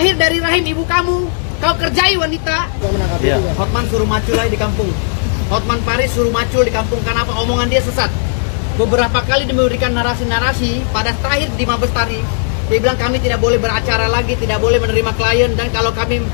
lahir dari rahim ibu kamu, kau kerjai wanita. Iya. Hotman suruh macul lagi di kampung. Hotman Paris suruh macul di kampung. Kenapa? Omongan dia sesat. Beberapa kali dia memberikan narasi-narasi pada terakhir di Mabes Tari. Dia bilang kami tidak boleh beracara lagi, tidak boleh menerima klien, dan kalau kami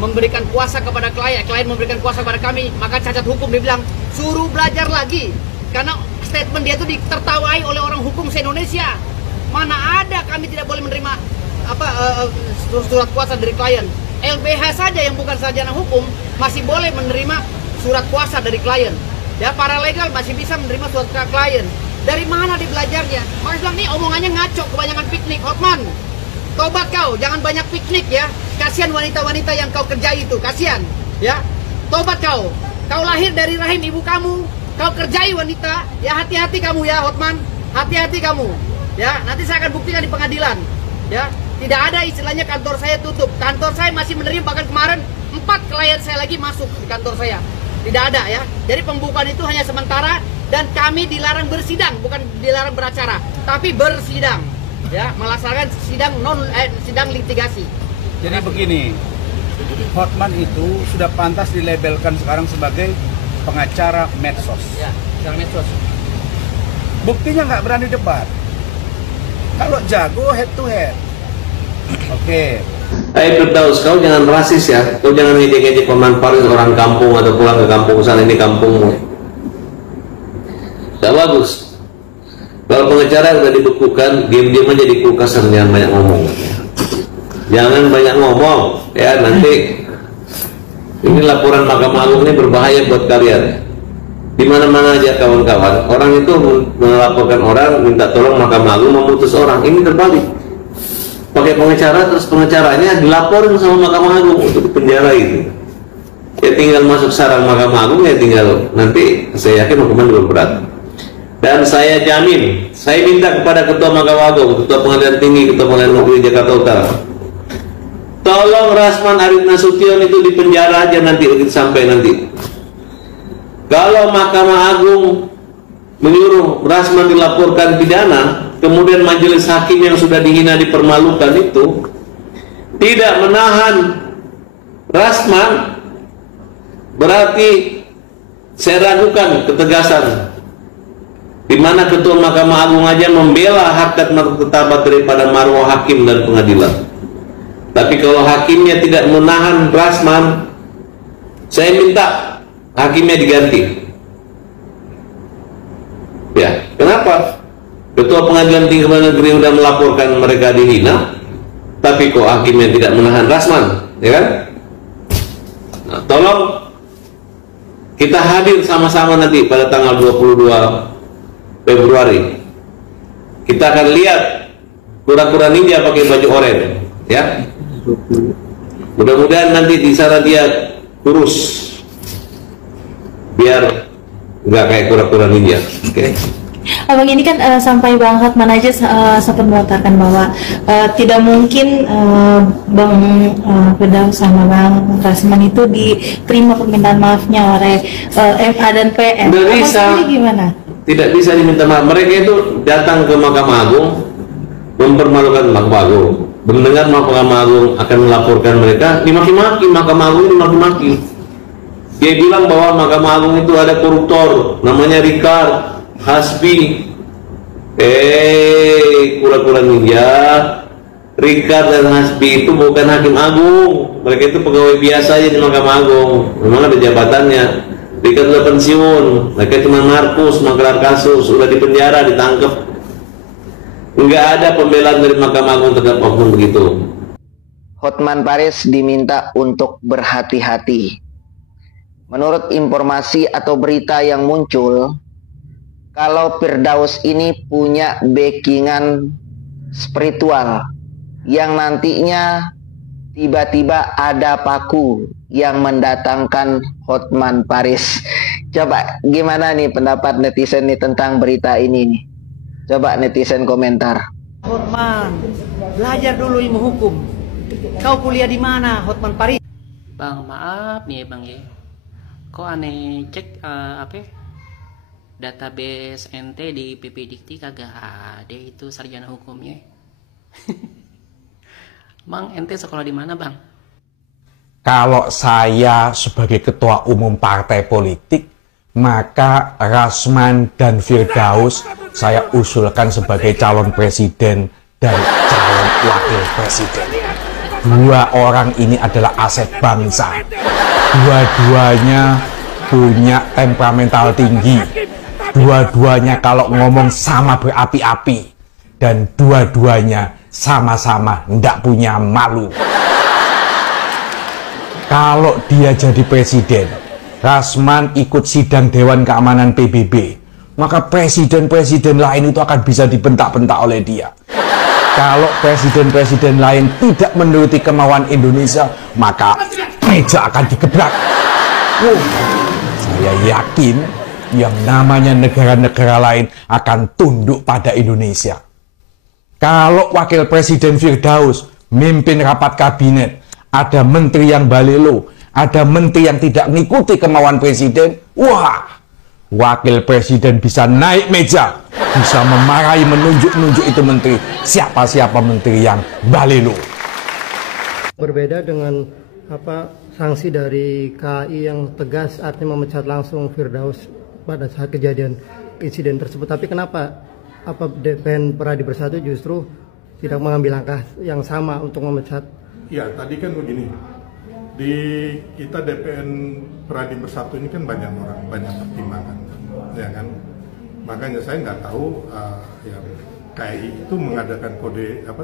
memberikan kuasa kepada klien memberikan kuasa kepada kami, maka cacat hukum. Dia bilang suruh belajar lagi, karena statement dia itu ditertawai oleh orang hukum se-Indonesia. Mana ada kami tidak boleh menerima surat kuasa dari klien. LBH saja yang bukan sarjana hukum masih boleh menerima surat kuasa dari klien. Ya, paralegal masih bisa menerima surat klien. Dari mana dia belajarnya? Makanya bilang nih omongannya ngaco, kebanyakan piknik. Hotman, tobat kau, jangan banyak piknik ya. Kasihan wanita-wanita yang kau kerjai itu, kasihan. Ya, tobat kau. Kau lahir dari rahim ibu kamu, kau kerjai wanita. Ya, hati-hati kamu ya Hotman, hati-hati kamu. Ya, nanti saya akan buktikan di pengadilan. Ya, tidak ada istilahnya kantor saya tutup. Kantor saya masih menerima, bahkan kemarin 4 klien saya lagi masuk di kantor saya. Tidak ada ya. Jadi pembukaan itu hanya sementara. Dan kami dilarang bersidang, bukan dilarang beracara, tapi bersidang, ya, melaksanakan sidang litigasi. Jadi begini, Hotman itu sudah pantas dilabelkan sekarang sebagai pengacara medsos. Ya, pengacara medsos. Buktinya nggak berani debat. Kalau jago head to head. Oke. Hai Firdaus, kau jangan rasis ya. Kau jangan ngejek-ngejek Hotman Paris orang kampung atau pulang ke kampung sana, ini kampungmu. Tidak bagus. Kalau pengacara sudah dibekukan, diam-diam aja di kulkas, jangan banyak ngomong. Jangan banyak ngomong, ya, nanti ini laporan Mahkamah Agung ini berbahaya buat kalian. Di mana-mana aja kawan-kawan, orang itu melaporkan orang, minta tolong Mahkamah Agung memutus orang. Ini terbalik. Pakai pengacara, terus pengacaranya dilaporin sama Mahkamah Agung untuk dipenjara itu. Ya tinggal masuk sarang Mahkamah Agung, ya tinggal nanti saya yakin hukuman lebih berat. Dan saya jamin, saya minta kepada Ketua Mahkamah Agung, Ketua Pengadilan Tinggi, Ketua Pengadilan Negeri Jakarta Utara, tolong Rasman Arief Nasution itu dipenjara aja nanti, begitu sampai nanti. Kalau Mahkamah Agung menyuruh Rasman dilaporkan pidana, kemudian majelis hakim yang sudah dihina dipermalukan itu tidak menahan Rasman, berarti saya ragukan ketegasan. Di mana Ketua Mahkamah Agung aja membela hak dan martabat daripada marwah hakim dan pengadilan. Tapi kalau hakimnya tidak menahan Rasman, saya minta hakimnya diganti. Ya, kenapa? Ketua Pengadilan Tinggi Negeri sudah melaporkan mereka dihina, tapi kok hakimnya tidak menahan Rasman, ya kan? Nah, tolong kita hadir sama-sama nanti pada tanggal 22 Februari. Kita akan lihat kura-kura ninja pakai baju oranye, ya. Mudah-mudahan nanti di sana dia kurus, biar nggak kayak kura-kura ninja. Oke. Abang ini kan sampai Bang Hotman aja sempat mengatakan bahwa tidak mungkin Bang Firdaus sama Bang Rasman itu diterima permintaan maafnya oleh MA dan PN. Tidak bisa. Gimana? Tidak bisa diminta maaf. Mereka itu datang ke Mahkamah Agung mempermalukan Mahkamah Agung. Mendengar Mahkamah Agung akan melaporkan mereka, dimaki-maki. Mahkamah Agung dimaki-maki. Dia bilang bahwa Mahkamah Agung itu ada koruptor, namanya Ricard Hasbi. Kura-kura ninja. Ricard dan Hasbi itu bukan hakim agung. Mereka itu pegawai biasa aja di Mahkamah Agung. Memang ada jabatannya. Ricard sudah pensiun. Mereka cuma narkus, menggelar kasus, sudah dipenjara, ditangkap. Enggak ada pembelaan dari Mahkamah Agung terhadap oknum begitu. Hotman Paris diminta untuk berhati-hati. Menurut informasi atau berita yang muncul, kalau Firdaus ini punya backingan spiritual yang nantinya tiba-tiba ada paku yang mendatangkan Hotman Paris. Coba gimana nih pendapat netizen nih tentang berita ini nih? Coba netizen komentar. Hotman, belajar dulu ilmu hukum. Kau kuliah di mana, Hotman Paris? Bang, maaf nih bang ya. Kok aneh cek database ente di PP Dikti kagak ada itu sarjana hukumnya. Bang, ente sekolah di mana, Bang? Kalau saya sebagai ketua umum partai politik, maka Rasman dan Firdaus saya usulkan sebagai calon presiden dan calon wakil presiden. Dua orang ini adalah aset bangsa. Dua-duanya punya temperamental tinggi. Dua-duanya kalau ngomong sama berapi-api. Dan dua-duanya sama-sama ndak punya malu. Kalau dia jadi presiden, Rasman ikut sidang Dewan Keamanan PBB, maka presiden-presiden lain itu akan bisa dibentak-bentak oleh dia. Kalau presiden-presiden lain tidak menuruti kemauan Indonesia, maka meja akan digebrak. Saya yakin yang namanya negara-negara lain akan tunduk pada Indonesia. Kalau wakil presiden Firdaus mimpin rapat kabinet, ada menteri yang balelo, ada menteri yang tidak mengikuti kemauan presiden, wah, wakil presiden bisa naik meja, bisa memarahi, menunjuk-nunjuk itu menteri, siapa-siapa menteri yang balelo. Berbeda dengan sanksi dari KAI yang tegas, artinya memecat langsung Firdaus pada saat kejadian insiden tersebut. Tapi kenapa DPN Pradi Bersatu justru tidak mengambil langkah yang sama untuk memecat? Ya, tadi kan begini, di kita DPN Pradi Bersatu ini kan banyak orang, banyak pertimbangan, ya kan. Makanya saya nggak tahu ya KAI itu mengadakan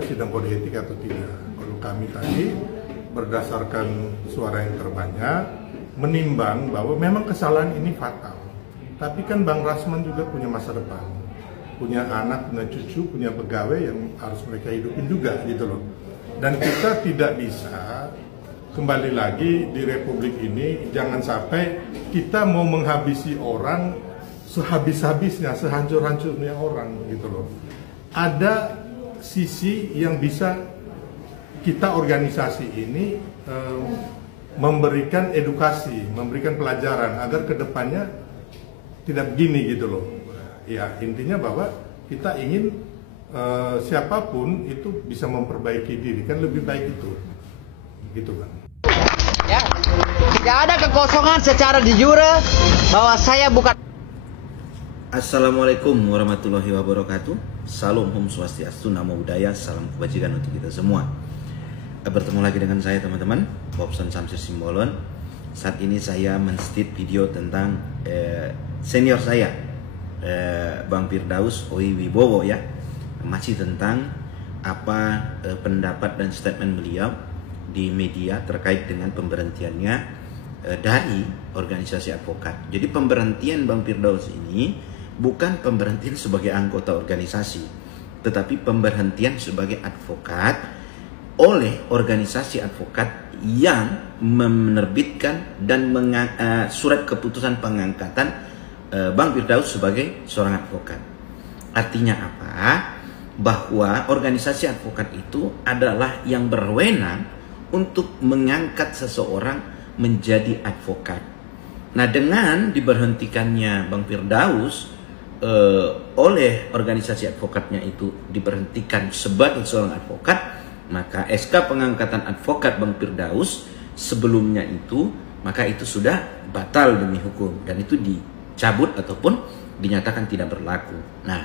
sidang kode etik atau tidak. Kalau kami tadi berdasarkan suara yang terbanyak menimbang bahwa memang kesalahan ini fatal. Tapi kan Bang Rasman juga punya masa depan, punya anak, punya cucu, punya pegawai yang harus mereka hidupin juga gitu loh. Dan kita tidak bisa, kembali lagi di Republik ini, jangan sampai kita mau menghabisi orang sehabis-habisnya, sehancur-hancurnya orang gitu loh. Ada sisi yang bisa kita organisasi ini memberikan edukasi, memberikan pelajaran agar kedepannya tidak begini gitu loh. Ya intinya bahwa kita ingin siapapun itu bisa memperbaiki diri, kan lebih baik itu gitu kan. Ya, tidak ada kekosongan secara de jure bahwa saya bukan. Assalamualaikum warahmatullahi wabarakatuh. Salam Om Swastiastu, Namo Buddhaya, salam kebajikan untuk kita semua. Bertemu lagi dengan saya teman-teman, Bobson Samsir Simbolon. Saat ini saya men-state video tentang senior saya, Bang Firdaus Oi Wibowo ya. Masih tentang pendapat dan statement beliau di media terkait dengan pemberhentiannya dari organisasi advokat. Jadi pemberhentian Bang Firdaus ini bukan pemberhentian sebagai anggota organisasi, tetapi pemberhentian sebagai advokat oleh organisasi advokat yang menerbitkan dan surat keputusan pengangkatan Bang Firdaus sebagai seorang advokat. Artinya apa? Bahwa organisasi advokat itu adalah yang berwenang untuk mengangkat seseorang menjadi advokat. Nah, dengan diberhentikannya Bang Firdaus oleh organisasi advokatnya itu diberhentikan sebagai seorang advokat, maka SK pengangkatan advokat Bang Firdaus sebelumnya itu, maka itu sudah batal demi hukum dan itu dicabut ataupun dinyatakan tidak berlaku. Nah,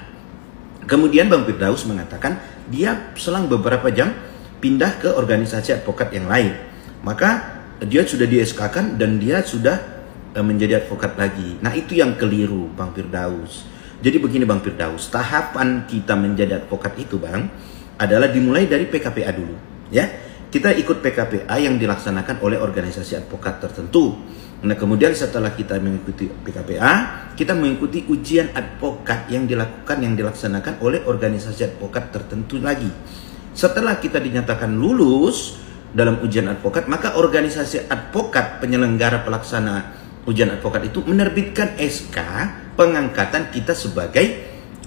kemudian Bang Firdaus mengatakan dia selang beberapa jam pindah ke organisasi advokat yang lain. Maka dia sudah di-SK-kan dan dia sudah menjadi advokat lagi. Nah, itu yang keliru Bang Firdaus. Jadi begini Bang Firdaus, tahapan kita menjadi advokat itu Bang adalah dimulai dari PKPA dulu, ya. Kita ikut PKPA yang dilaksanakan oleh organisasi advokat tertentu. Nah, kemudian setelah kita mengikuti PKPA, kita mengikuti ujian advokat yang dilaksanakan oleh organisasi advokat tertentu lagi. Setelah kita dinyatakan lulus dalam ujian advokat, maka organisasi advokat penyelenggara pelaksana ujian advokat itu menerbitkan SK pengangkatan kita sebagai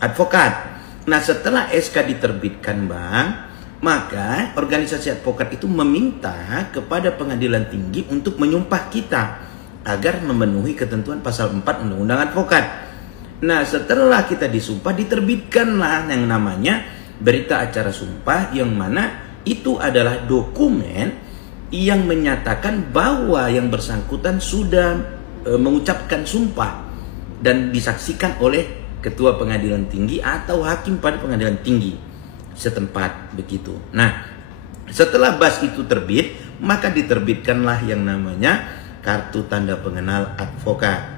advokat. Nah, setelah SK diterbitkan Bang, maka organisasi advokat itu meminta kepada pengadilan tinggi untuk menyumpah kita agar memenuhi ketentuan pasal 4 Undang-Undang Advokat. Nah, setelah kita disumpah, diterbitkanlah yang namanya berita acara sumpah yang mana itu adalah dokumen yang menyatakan bahwa yang bersangkutan sudah mengucapkan sumpah dan disaksikan oleh ketua pengadilan tinggi atau hakim pada pengadilan tinggi setempat begitu. Nah, setelah BAS itu terbit, maka diterbitkanlah yang namanya kartu tanda pengenal advokat.